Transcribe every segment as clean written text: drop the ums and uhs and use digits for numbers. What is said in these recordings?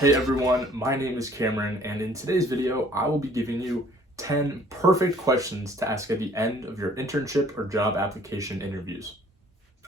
Hey everyone, my name is Cameron, and in today's video, I will be giving you 10 perfect questions to ask at the end of your internship or job application interviews.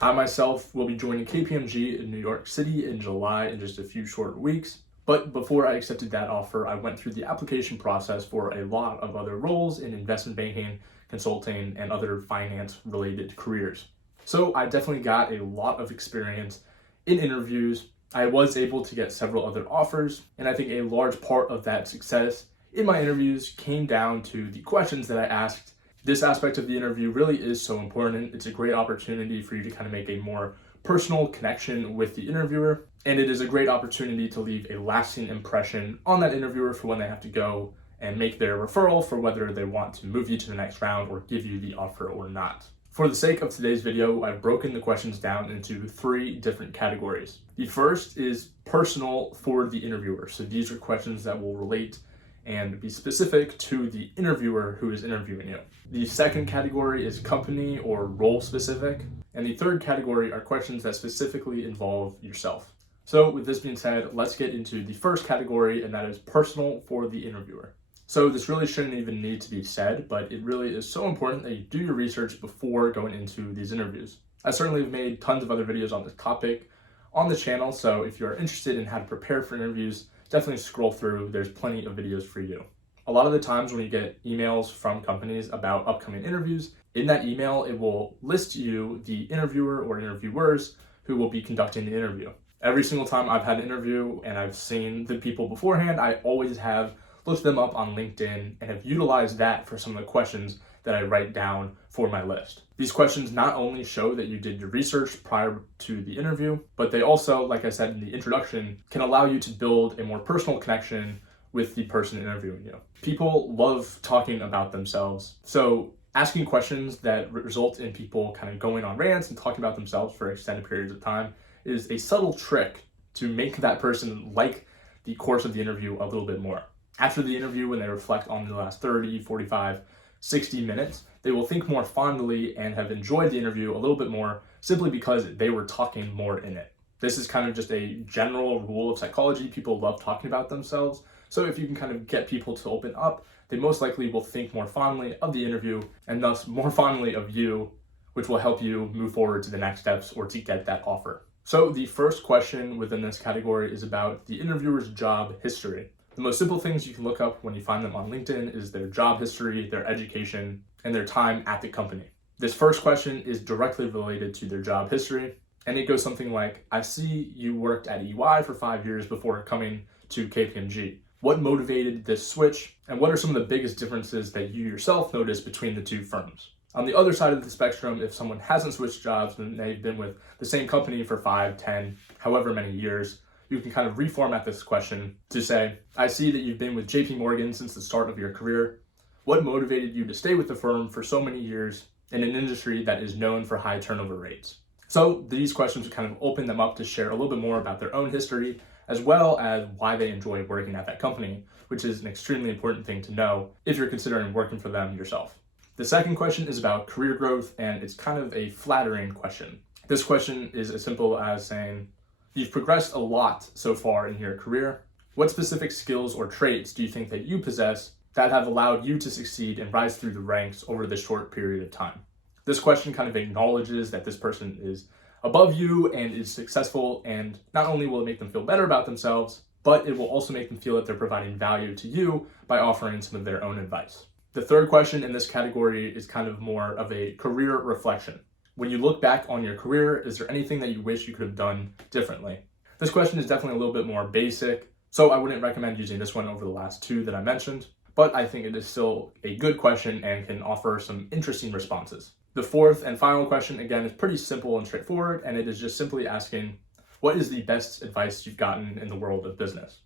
I myself will be joining KPMG in New York City in July in just a few short weeks, but before I accepted that offer, I went through the application process for a lot of other roles in investment banking, consulting, and other finance-related careers. So I definitely got a lot of experience in interviews. I was able to get several other offers, and I think a large part of that success in my interviews came down to the questions that I asked. This aspect of the interview really is so important. It's a great opportunity for you to kind of make a more personal connection with the interviewer, and it is a great opportunity to leave a lasting impression on that interviewer for when they have to go and make their referral for whether they want to move you to the next round or give you the offer or not. For the sake of today's video, I've broken the questions down into 3 different categories. The first is personal for the interviewer. So these are questions that will relate and be specific to the interviewer who is interviewing you. The second category is company or role specific. And the third category are questions that specifically involve yourself. So with this being said, let's get into the first category, and that is personal for the interviewer. So this really shouldn't even need to be said, but it really is so important that you do your research before going into these interviews. I certainly have made tons of other videos on this topic on the channel, so if you're interested in how to prepare for interviews, definitely scroll through. There's plenty of videos for you. A lot of the times when you get emails from companies about upcoming interviews, in that email, it will list you the interviewer or interviewers who will be conducting the interview. Every single time I've had an interview and I've seen the people beforehand, I always have looked them up on LinkedIn and have utilized that for some of the questions that I write down for my list. These questions not only show that you did your research prior to the interview, but they also, like I said in the introduction, can allow you to build a more personal connection with the person interviewing you. People love talking about themselves, so asking questions that result in people kind of going on rants and talking about themselves for extended periods of time is a subtle trick to make that person like the course of the interview a little bit more. After the interview, when they reflect on the last 30, 45, 60 minutes, they will think more fondly and have enjoyed the interview a little bit more simply because they were talking more in it. This is kind of just a general rule of psychology. People love talking about themselves. So if you can kind of get people to open up, they most likely will think more fondly of the interview and thus more fondly of you, which will help you move forward to the next steps or to get that offer. So the first question within this category is about the interviewer's job history. The most simple things you can look up when you find them on LinkedIn is their job history, their education, and their time at the company. This first question is directly related to their job history, and it goes something like, I see you worked at EY for 5 years before coming to KPMG. What motivated this switch, and what are some of the biggest differences that you yourself noticed between the two firms? On the other side of the spectrum, if someone hasn't switched jobs and they've been with the same company for 5, 10, however many years, you can kind of reformat this question to say, I see that you've been with JP Morgan since the start of your career. What motivated you to stay with the firm for so many years in an industry that is known for high turnover rates? So these questions would kind of open them up to share a little bit more about their own history, as well as why they enjoy working at that company, which is an extremely important thing to know if you're considering working for them yourself. The second question is about career growth, and it's kind of a flattering question. This question is as simple as saying, you've progressed a lot so far in your career. What specific skills or traits do you think that you possess that have allowed you to succeed and rise through the ranks over this short period of time? This question kind of acknowledges that this person is above you and is successful, and not only will it make them feel better about themselves, but it will also make them feel that they're providing value to you by offering some of their own advice. The third question in this category is kind of more of a career reflection. When you look back on your career, is there anything that you wish you could have done differently? This question is definitely a little bit more basic, so I wouldn't recommend using this one over the last 2 that I mentioned, but I think it is still a good question and can offer some interesting responses. The fourth and final question, again, is pretty simple and straightforward, and it is just simply asking, what is the best advice you've gotten in the world of business?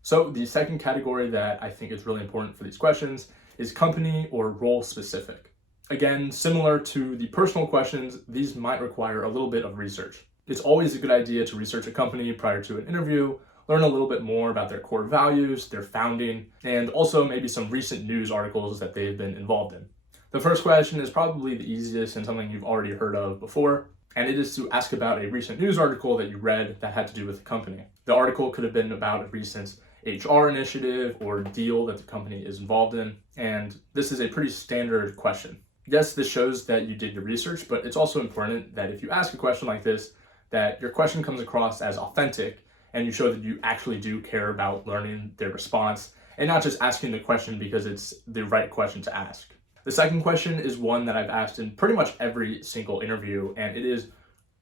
So the second category that I think is really important for these questions is company or role specific. Again, similar to the personal questions, these might require a little bit of research. It's always a good idea to research a company prior to an interview, learn a little bit more about their core values, their founding, and also maybe some recent news articles that they've been involved in. The first question is probably the easiest and something you've already heard of before, and it is to ask about a recent news article that you read that had to do with the company. The article could have been about a recent HR initiative or deal that the company is involved in, and this is a pretty standard question. Yes, this shows that you did your research, but it's also important that if you ask a question like this, that your question comes across as authentic and you show that you actually do care about learning their response and not just asking the question because it's the right question to ask. The second question is one that I've asked in pretty much every single interview, and it is,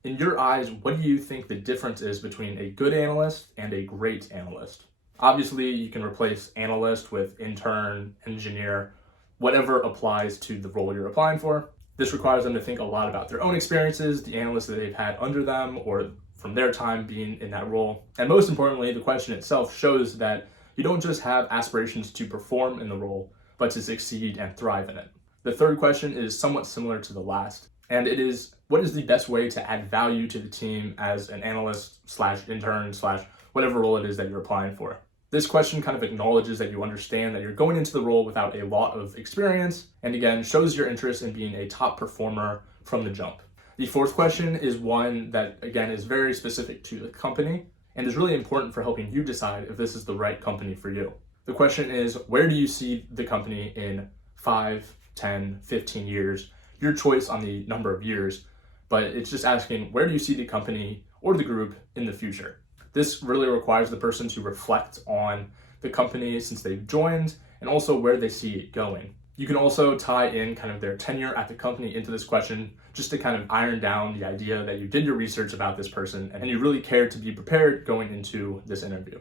in your eyes, what do you think the difference is between a good analyst and a great analyst? Obviously, you can replace analyst with intern, engineer, whatever applies to the role you're applying for. This requires them to think a lot about their own experiences, the analysts that they've had under them, or from their time being in that role. And most importantly, the question itself shows that you don't just have aspirations to perform in the role, but to succeed and thrive in it. The third question is somewhat similar to the last, and it is, what is the best way to add value to the team as an analyst / intern / whatever role it is that you're applying for? This question kind of acknowledges that you understand that you're going into the role without a lot of experience, and again, shows your interest in being a top performer from the jump. The fourth question is one that, again, is very specific to the company and is really important for helping you decide if this is the right company for you. The question is, where do you see the company in 5, 10, 15 years? Your choice on the number of years, but it's just asking, where do you see the company or the group in the future? This really requires the person to reflect on the company since they've joined and also where they see it going. You can also tie in kind of their tenure at the company into this question just to kind of iron down the idea that you did your research about this person and you really cared to be prepared going into this interview.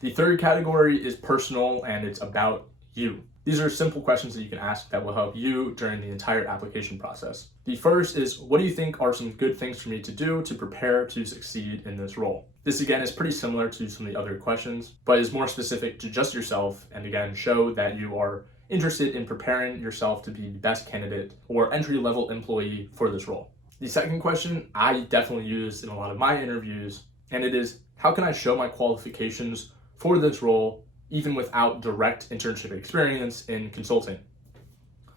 The third category is personal, and it's about you. These are simple questions that you can ask that will help you during the entire application process. The first is, what do you think are some good things for me to do to prepare to succeed in this role? This again is pretty similar to some of the other questions, but is more specific to just yourself, and again, show that you are interested in preparing yourself to be the best candidate or entry-level employee for this role. The second question I definitely use in a lot of my interviews, and it is, how can I show my qualifications for this role even without direct internship experience in consulting?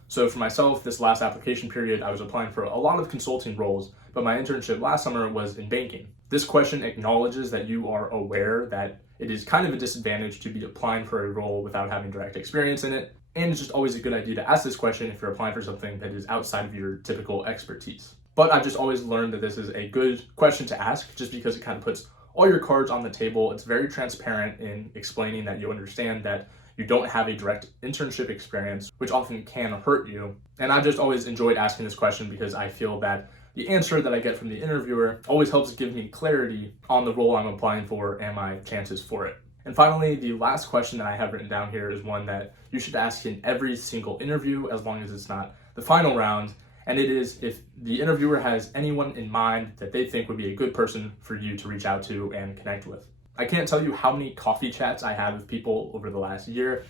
So for myself, this last application period, I was applying for a lot of consulting roles, but my internship last summer was in banking. This question acknowledges that you are aware that it is kind of a disadvantage to be applying for a role without having direct experience in it, and it's just always a good idea to ask this question if you're applying for something that is outside of your typical expertise. But I've just always learned that this is a good question to ask just because it kind of puts all your cards on the table. It's very transparent in explaining that you understand that you don't have a direct internship experience, which often can hurt you. And I've just always enjoyed asking this question because I feel that the answer that I get from the interviewer always helps give me clarity on the role I'm applying for and my chances for it. And finally, the last question that I have written down here is one that you should ask in every single interview as long as it's not the final round. And it is if the interviewer has anyone in mind that they think would be a good person for you to reach out to and connect with. I can't tell you how many coffee chats I had with people over the last year,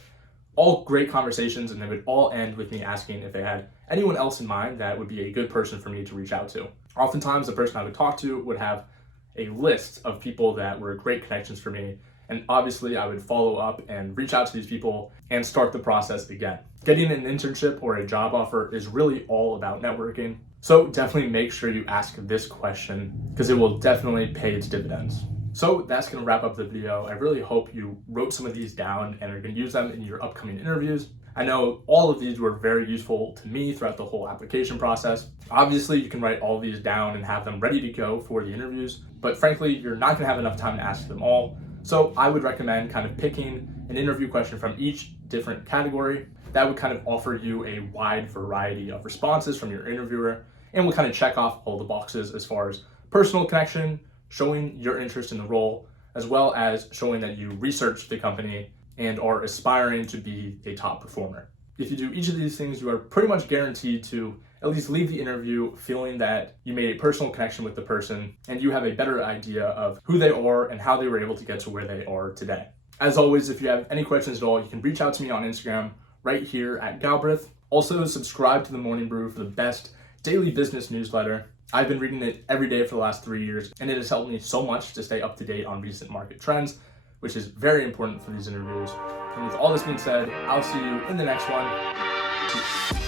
all great conversations, and they would all end with me asking if they had anyone else in mind that would be a good person for me to reach out to. Oftentimes, the person I would talk to would have a list of people that were great connections for me, and obviously I would follow up and reach out to these people and start the process again. Getting an internship or a job offer is really all about networking. So definitely make sure you ask this question because it will definitely pay its dividends. So that's going to wrap up the video. I really hope you wrote some of these down and are going to use them in your upcoming interviews. I know all of these were very useful to me throughout the whole application process. Obviously, you can write all of these down and have them ready to go for the interviews, but frankly, you're not going to have enough time to ask them all. So I would recommend kind of picking an interview question from each different category. That would kind of offer you a wide variety of responses from your interviewer and will kind of check off all the boxes as far as personal connection, showing your interest in the role, as well as showing that you researched the company and are aspiring to be a top performer. If you do each of these things, you are pretty much guaranteed to at least leave the interview feeling that you made a personal connection with the person and you have a better idea of who they are and how they were able to get to where they are today. As always, if you have any questions at all, you can reach out to me on Instagram right here at Galbraith. Also, subscribe to the Morning Brew for the best daily business newsletter. I've been reading it every day for the last 3 years, and it has helped me so much to stay up to date on recent market trends, which is very important for these interviews. And with all this being said, I'll see you in the next one. Peace.